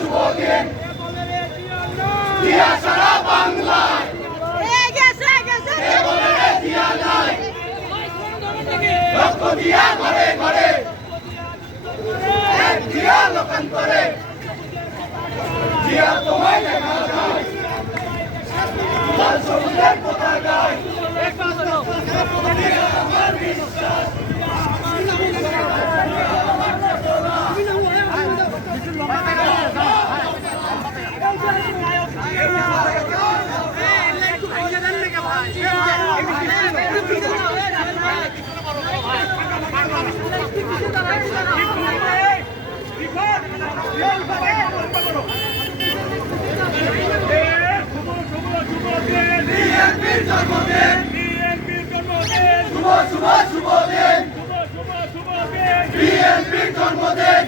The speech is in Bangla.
শুভ দিন জিয়া সারা বাংলায় জিয়া নাই রক্ত দিয়া ঘরে ঘরে জিয়া লোকান্তরে জিয়া তোমায় দেখা যায় লাল সবুজের পতাকায় আমার বিশ্বাস শুভ শুভ শুভ দিন বিএনপির জন্মদিন